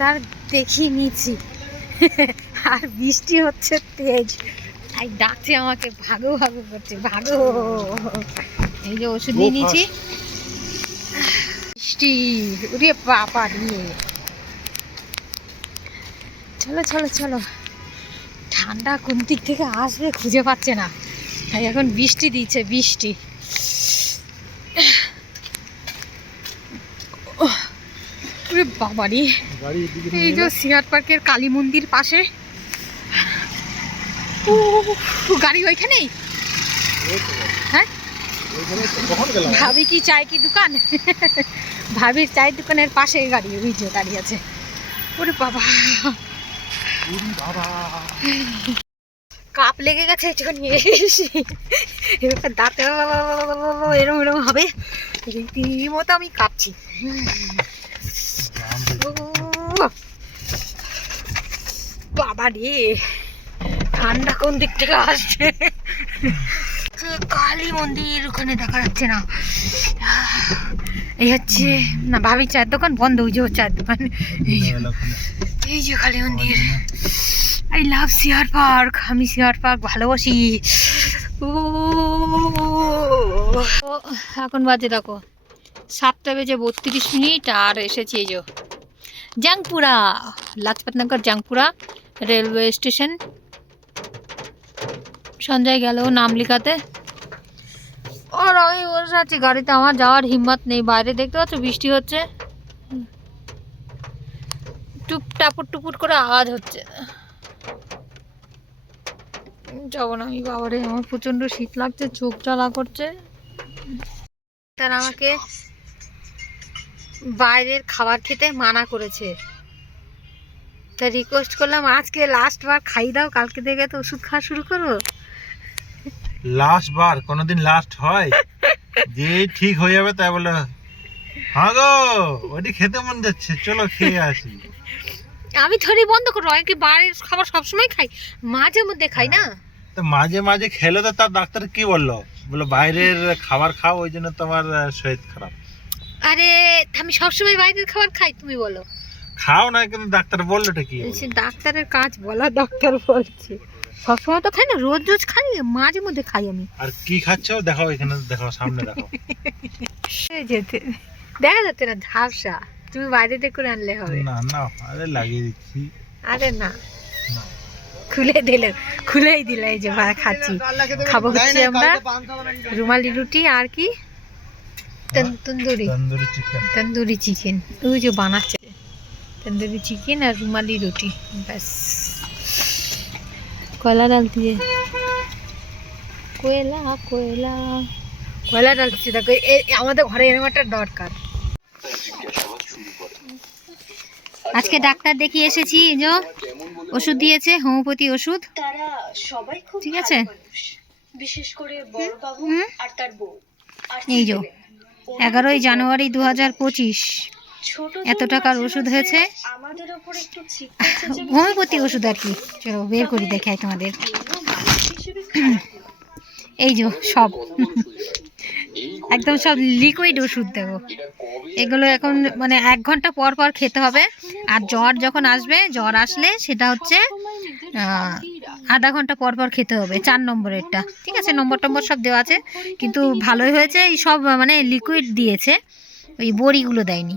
Doctor দেখিয়ে নিয়েছি। আর বৃষ্টি হচ্ছে তেজ। তাই ডাকছে আমাকে ভাগো ভাগো করছে ভাগো। এই যে ওষুধ নিয়ে নিয়েছি। বৃষ্টি ওরে বাবা রে। চলো চলো চলো। ঠান্ডা কোন দিক থেকে আসবে খুঁজে পাচ্ছে না। তাই এখন বৃষ্টি দিচ্ছে বৃষ্টি। ওরে বাবারি। গাড়ি এই যে। সিয়ার পার্কের কালী মন্দির পাশে। ও, গাড়ি ওইখানেই গাড়ি। হ্যাঁ? ভাবি কি চায় কি দোকান? ভাবির চায়ের দোকানের পাশে গাড়ি ওই যে দাঁড়িয়ে আছে। ওরে বাবা। কাপ লেগে গেছে একটুখানি এসে এবার দাঁতে এরম এরম হবে। রীতিমতো আমি কাঁপছি। বাবা রে, ঠান্ডা কোন দিক থেকে আসছে? কালী মন্দির ওখানে দেখা যাচ্ছে না। এই হচ্ছে, না ভাবি চায়ের দোকান বন্ধ যে ওর চায়ের দোকান। এই যে কালী মন্দির। আই লাভ সিয়ার পার্ক, আমি সিয়ার পার্ক ভালোবাসি। এখন বাজে দেখো, সাতটা বেজে বত্রিশ মিনিট আর এসেছি এই যে। জাংপুরা লাজপতনগর জাংপুরা রেলওয়ে স্টেশন সঞ্জয় গেল, নাম লেখাতে। আর আমি বসে আছি গাড়িতে, আমার যাওয়ার হিম্মত নেই। বাইরে দেখতে পাচ্ছ, বৃষ্টি হচ্ছে। টুপ টাপুর টুপুর করে আওয়াজ হচ্ছে। যাব না, আমি বাবারে, আমার প্রচণ্ড শীত লাগছে, চোখ জ্বালা করছে। তার আমাকে বাইরের খাবার খেতে মানা করেছে। তা রিকোয়েস্ট করলাম আজকে লাস্ট বার খাই দাও কালকে থেকে তো ওষুধ খাওয়া শুরু করো। লাস্ট বার কোনোদিন লাস্ট হয়? যে ঠিক হয়ে যাবে তাই বলে। হ্যাঁ গো ওটি খেতে মন যাচ্ছে চলো খেয়ে আসি। আমি থরি বন্ধ করব আমি কি বাইরের খাবার সবসময় খাই? মাঝে মধ্যে খাই না? তো মাঝে মাঝে খেলে তো তার ডাক্তার কি বলল? বলে বাইরের খাবার খাও ওই জন্য তোমার শরীর খারাপ। আরে আমি সবসময় বাইরের খাবার খাই তুমি বলো খাও না কিন্তু ডাক্তার বললোটা কি সে ডাক্তারের কাজ বলা ডাক্তার বলছে সবসময় তো খাই না রোজ রোজ খাই মাঝে মধ্যে খাই আমি আর কি খাচ্ছ দেখাও এখানে দেখাও সামনে দেখাও যেতে দেখা যাচ্ছে না ঝাপসা তুমি বাইরে থেকে করে আনলে হবে না না আরে লাগিয়ে দিচ্ছি আরে না। খুলে দিলে খুলেই দিলে এই যে খাচ্ছি খাব হচ্ছে আমরা রুমালি রুটি আর কি তন্দুরি। তন্দুরি চিকেন তন্দুরি চিকেন ওই যে বানাচ্ছে। তন্দুরি চিকেন আর রুমালি রুটি। ব্যাস। কয়লা ডালতি है কোয়লা কোয়লা। কয়লা ডালছি দেখো এ- এ আমাদের ঘরে এরকম একটা দরকার। আজকে ডাক্তার দেখিয়ে এসেছি এই যে ওষুধ দিয়েছে হোমিওপ্যাথি ওষুধ। তারা সবাই খুব ঠিক আছে। বিশেষ করে বড় বাবু আর তার বউ। এই যে। এগারোই জানুয়ারি দু হাজার পঁচিশ। এত টাকার ওষুধ হয়েছে? হোমিওপ্যাথি ওষুধ আর কি। চলো বের করি দেখাই তোমাদের। এই যে সব। একদম সব লিকুইড ওষুধ দেবো। এগুলো এখন মানে এক ঘণ্টা পর পর খেতে হবে। আর জ্বর যখন আসবে জ্বর আসলে সেটা হচ্ছে আধা ঘণ্টা পর পর খেতে হবে, চার নম্বরেরটা ঠিক আছে, নম্বর টম্বর সব দেওয়া আছে, কিন্তু ভালোই হয়েছে, এই সব মানে লিকুইড দিয়েছে, ওই বড়িগুলো দেয়নি।